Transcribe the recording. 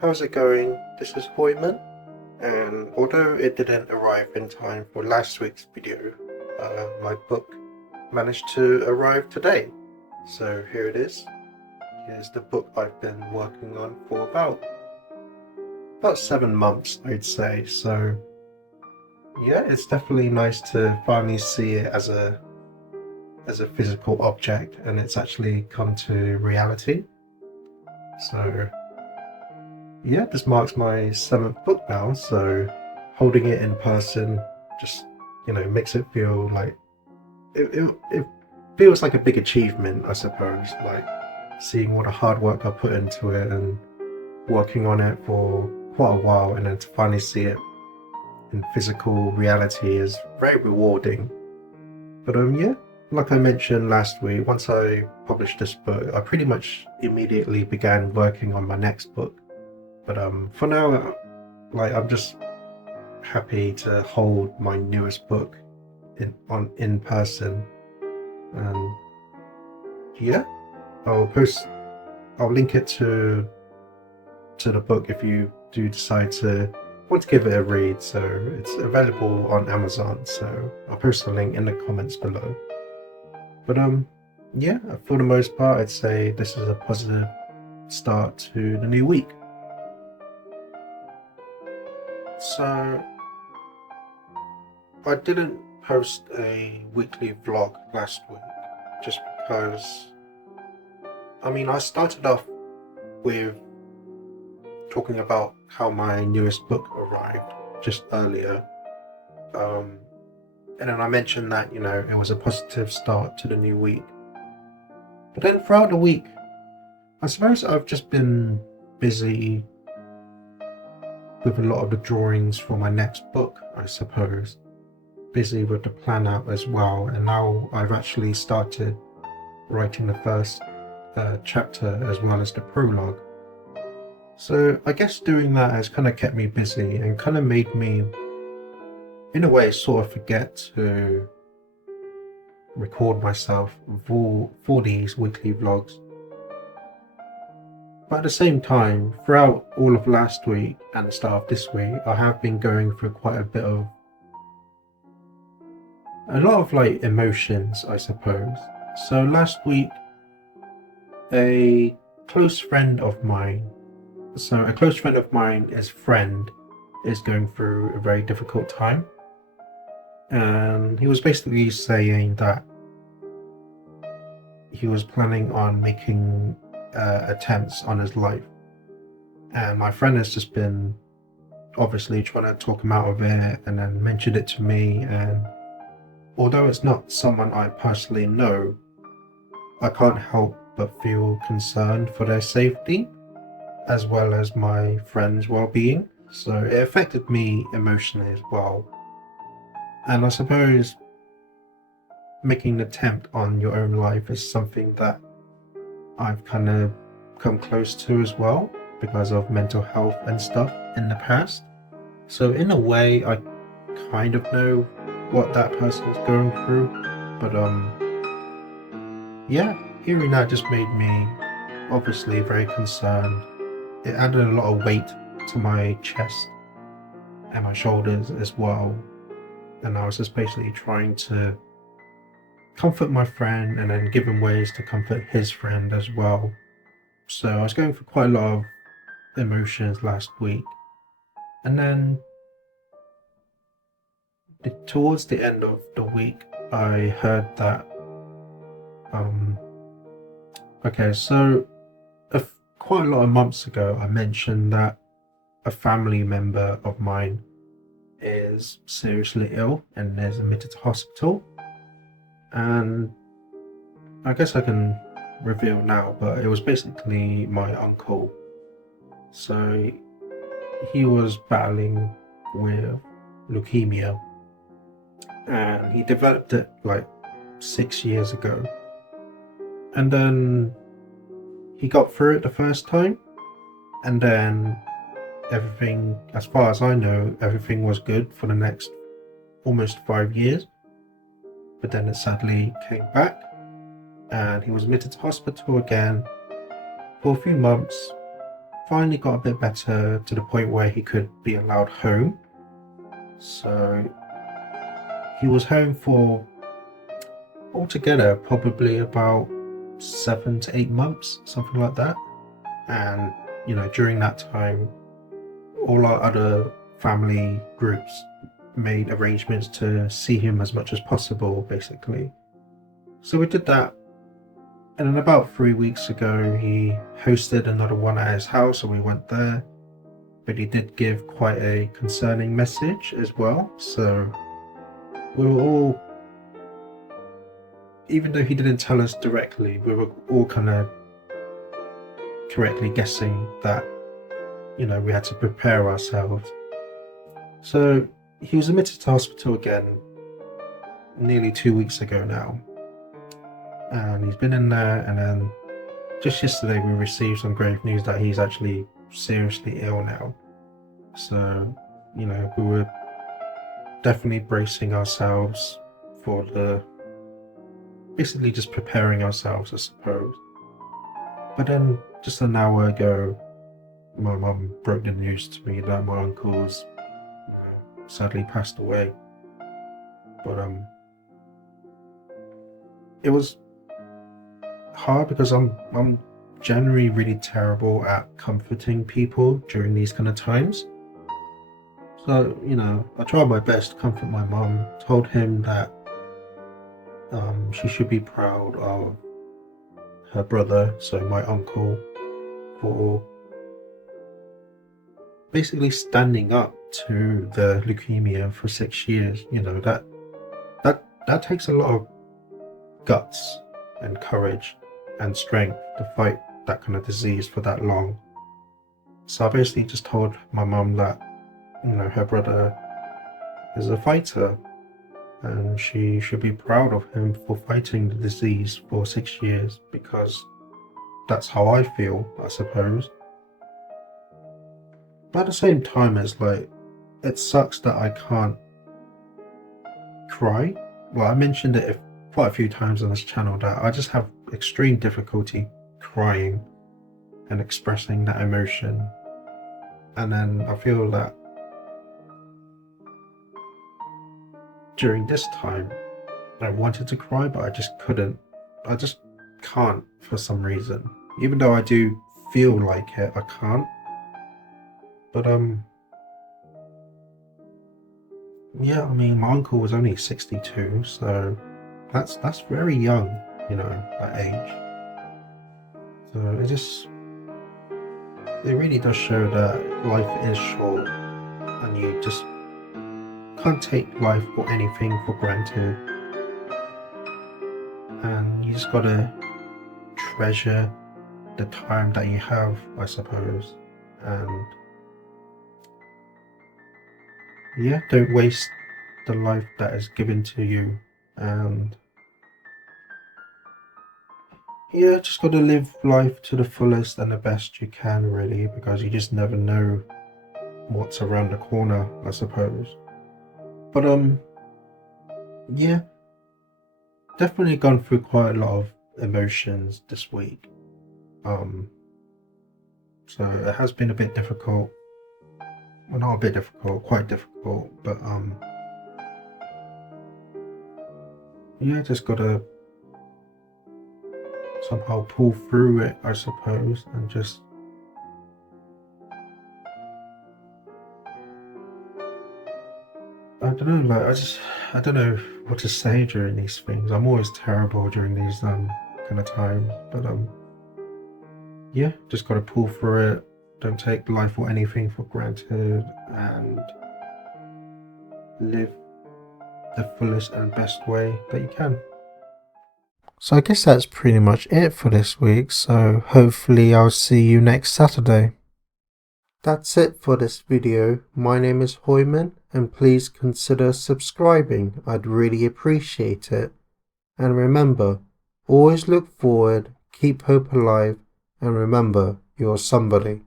How's it going? This is Hoiman, and although it didn't arrive in time for last week's video, my book managed to arrive today. So here it is. Here's the book I've been working on for about 7 months, I'd say. So yeah, it's definitely nice to finally see it as a physical object, and it's actually come to reality. So yeah, this marks my seventh book now, so holding it in person just, makes it feel like it feels like a big achievement, I suppose. Like seeing all the hard work I put into it and working on it for quite a while, and then to finally see it in physical reality is very rewarding. But yeah, like I mentioned last week, once I published this book, I pretty much immediately began working on my next book. But for now, like I'm just happy to hold my newest book in person, and yeah, I'll link it to the book if you do decide to want to give it a read. So it's available on Amazon. So I'll post a link in the comments below. But yeah, for the most part, I'd say this is a positive start to the new week. So I didn't post a weekly vlog last week just because, I started off with talking about how my newest book arrived just earlier. And then I mentioned that, it was a positive start to the new week. But then throughout the week, I suppose I've just been busy with a lot of the drawings for my next book, I suppose. Busy with the plan out as well, and now I've actually started writing the first chapter as well as the prologue. So I guess doing that has kind of kept me busy and kind of made me, in a way, sort of forget to record myself for these weekly vlogs. But at the same time, throughout all of last week and the start of this week, I have been going through quite a lot of like emotions, I suppose. So last week, a close friend of mine, his friend is going through a very difficult time. And he was basically saying that he was planning on making attempts on his life, and my friend has just been obviously trying to talk him out of it, and then mentioned it to me. And although it's not someone I personally know, I can't help but feel concerned for their safety as well as my friend's well-being. So it affected me emotionally as well. And I suppose making an attempt on your own life is something that I've kind of come close to as well because of mental health and stuff in the past. So in a way, I kind of know what that person is going through. But yeah, hearing that just made me obviously very concerned. It added a lot of weight to my chest and my shoulders as well. And I was just basically trying to comfort my friend and then give him ways to comfort his friend as well. So I was going through quite a lot of emotions last week. And then towards the end of the week, I heard that quite a lot of months ago, I mentioned that a family member of mine is seriously ill and is admitted to hospital. And I guess I can reveal now, but it was basically my uncle. So he was battling with leukemia, and he developed it like 6 years ago. And then he got through it the first time, and then everything, as far as I know, everything was good for the next almost 5 years. But then it sadly came back, and he was admitted to hospital again for a few months finally got a bit better to the point where he could be allowed home. So he was home for altogether probably about 7 to 8 months, something like that. And during that time, all our other family groups made arrangements to see him as much as possible, basically. So we did that. And then about 3 weeks ago, he hosted another one at his house, and we went there. But he did give quite a concerning message as well. So we were all, even though he didn't tell us directly, we were all kind of correctly guessing that, we had to prepare ourselves. So he was admitted to hospital again nearly 2 weeks ago now. And he's been in there, and then just yesterday we received some grave news that he's actually seriously ill now. So, we were definitely bracing ourselves for basically just preparing ourselves, I suppose. But then just an hour ago, my mum broke the news to me that my uncle's sadly passed away. But it was hard because I'm generally really terrible at comforting people during these kind of times. So I tried my best to comfort my mum. Told him that she should be proud of her brother, so my uncle, for basically standing up to the leukemia for 6 years. That takes a lot of guts and courage and strength to fight that kind of disease for that long. So I basically just told my mum that her brother is a fighter and she should be proud of him for fighting the disease for 6 years, because that's how I feel, I suppose. But at the same time, it's like, it sucks that I can't cry. Well, I mentioned it quite a few times on this channel that I just have extreme difficulty crying and expressing that emotion. And then I feel that during this time I wanted to cry, but I just couldn't. I just can't for some reason. Even though I do feel like it, I can't. But yeah, I mean, my uncle was only 62, so that's very young, that age. So it really does show that life is short, and you just can't take life or anything for granted, and you just gotta treasure the time that you have, I suppose. And yeah, don't waste the life that is given to you. And yeah, just gotta live life to the fullest and the best you can, really, because you just never know what's around the corner, I suppose. But yeah, definitely gone through quite a lot of emotions this week. So it has been a bit difficult. Well, not a bit difficult, quite difficult, but yeah, just gotta somehow pull through it, I suppose, and just I don't know, like I don't know what to say during these things. I'm always terrible during these kind of times, but yeah, just gotta pull through it. Don't take life or anything for granted, and live the fullest and best way that you can. So I guess that's pretty much it for this week, so hopefully I'll see you next Saturday. That's it for this video. My name is Hoiman, and please consider subscribing. I'd really appreciate it. And remember, always look forward, keep hope alive, and remember, you're somebody.